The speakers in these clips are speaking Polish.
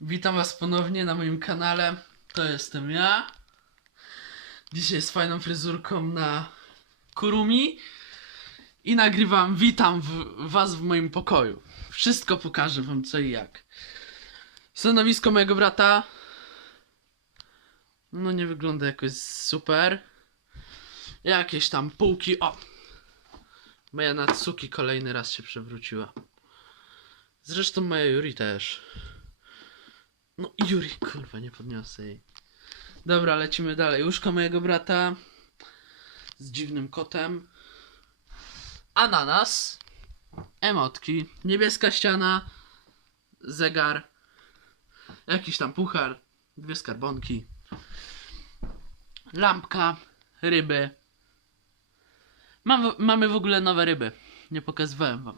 Witam Was ponownie na moim kanale. To jestem ja. Dzisiaj z fajną fryzurką na Kurumi. I nagrywam Witam w, Was w moim pokoju. Wszystko pokażę Wam co i jak. Stanowisko mojego brata. No nie wygląda jakoś super. Jakieś tam półki. O! Moja Natsuki kolejny raz się przewróciła. Zresztą moja Yuri też. No Yuri, kurwa, nie podniosę jej. Dobra, lecimy dalej. Łóżko mojego brata z dziwnym kotem. Ananas. Emotki. Niebieska ściana. Zegar. Jakiś tam puchar. Dwie skarbonki. Lampka. Ryby. Mam, mamy w ogóle nowe ryby. Nie pokazywałem wam.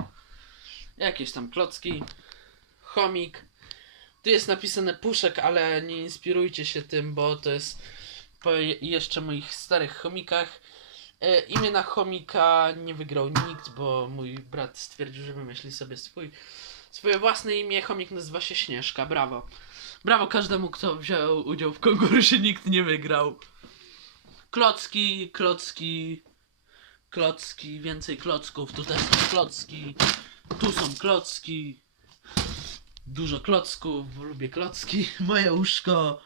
Jakieś tam klocki. Chomik. Tu jest napisane puszek, ale nie inspirujcie się tym, bo to jest po je- jeszcze moich starych chomikach. E, imię na chomika nie wygrał nikt, bo mój brat stwierdził, że wymyśli sobie swój, swoje własne imię. Chomik nazywa się Śnieżka. Brawo. Brawo każdemu, kto wziął udział w konkursie, nikt nie wygrał. Klocki, klocki, klocki, więcej klocków. Tutaj są klocki, tu są klocki. Dużo klocków, lubię klocki, moje łóżko.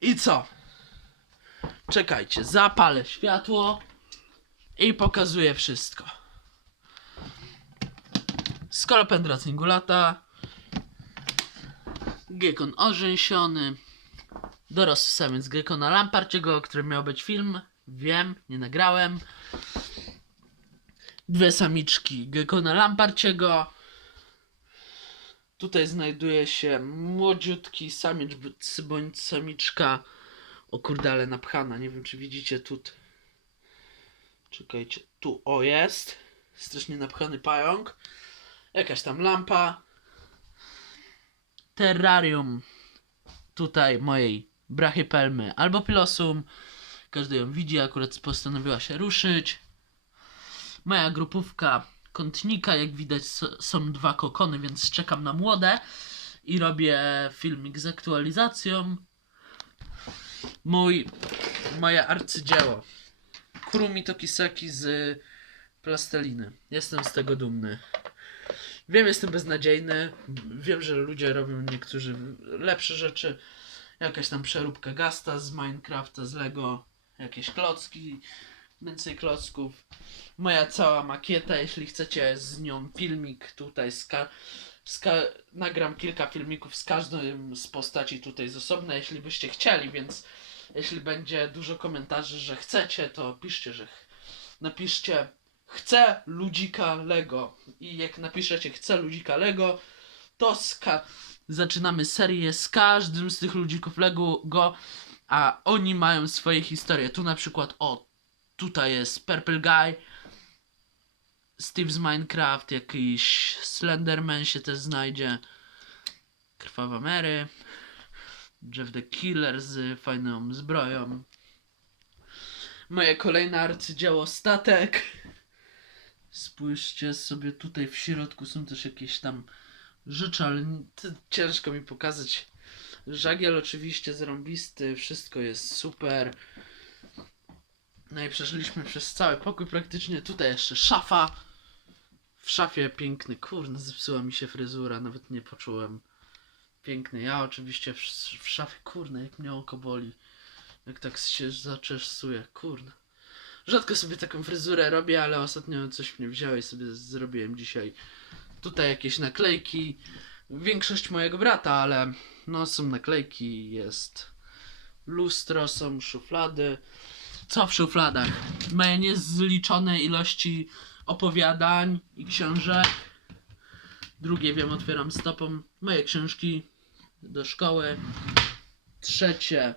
I co? Czekajcie, zapalę światło i pokazuję wszystko. Skolopendra cingulata, gekon orzęsiony, dorosły samiec gekona lamparciego, o którym miał być film. Wiem, nie nagrałem. Dwie samiczki gekona lamparciego. Tutaj znajduje się młodziutki samiec bądź samiczka. O kurde, napchana. Nie wiem, czy widzicie tu. Czekajcie, tu o jest. Strasznie napchany pająk. Jakaś tam lampa. Terrarium. Tutaj mojej brachypelmy albo pilosum. Każdy ją widzi, akurat postanowiła się ruszyć. Moja grupówka kątnika, jak widać są dwa kokony, więc czekam na młode i robię filmik z aktualizacją. Mój, moje arcydzieło. Kurumi to Kisaki z plasteliny. Jestem z tego dumny. Wiem, jestem beznadziejny. Wiem, że ludzie robią niektórzy lepsze rzeczy. Jakaś tam przeróbka Gasta z Minecrafta, z Lego. Jakieś klocki. Więcej klocków moja cała makieta, jeśli chcecie z nią filmik tutaj z, nagram kilka filmików z każdym z postaci tutaj z osobna, jeśli byście chcieli, więc jeśli będzie dużo komentarzy, że chcecie, to piszcie, że napiszcie chcę ludzika Lego i jak napiszecie chcę ludzika Lego, to zaczynamy serię z każdym z tych ludzików Lego, go, a oni mają swoje historie. Tu na przykład o tutaj jest Purple Guy, Steve z Minecraft, jakiś Slenderman się też znajdzie, Krwawa Mary, Jeff the Killer z fajną zbroją. Moje kolejne arcydzieło statek. Spójrzcie sobie tutaj w środku są też jakieś tam rzeczy, ale ciężko mi pokazać. Żagiel oczywiście zrąbisty, wszystko jest super. No i przeszliśmy przez cały pokój praktycznie. Tutaj jeszcze szafa. W szafie piękny, kurde, zepsuła mi się fryzura, nawet nie poczułem. Piękny. Ja oczywiście w, w szafie, kurde, jak mnie oko boli. Jak tak się zaczesuje, kurde. Rzadko sobie taką fryzurę robię, ale ostatnio coś mnie wzięło i sobie zrobiłem dzisiaj. Tutaj jakieś naklejki. Większość mojego brata, ale no są naklejki, jest lustro, są szuflady. Co w szufladach? Moje niezliczone ilości opowiadań i książek. Drugie wiem, otwieram stopą. Moje książki do szkoły. Trzecie,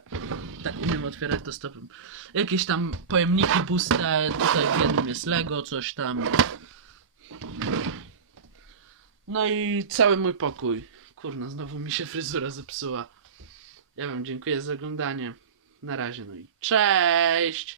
tak umiem otwierać to stopą. Jakieś tam pojemniki puste. Tutaj w jednym jest Lego, coś tam. No i cały mój pokój. Kurna, znowu mi się fryzura zepsuła. Ja wam dziękuję za oglądanie. Na razie, no i cześć!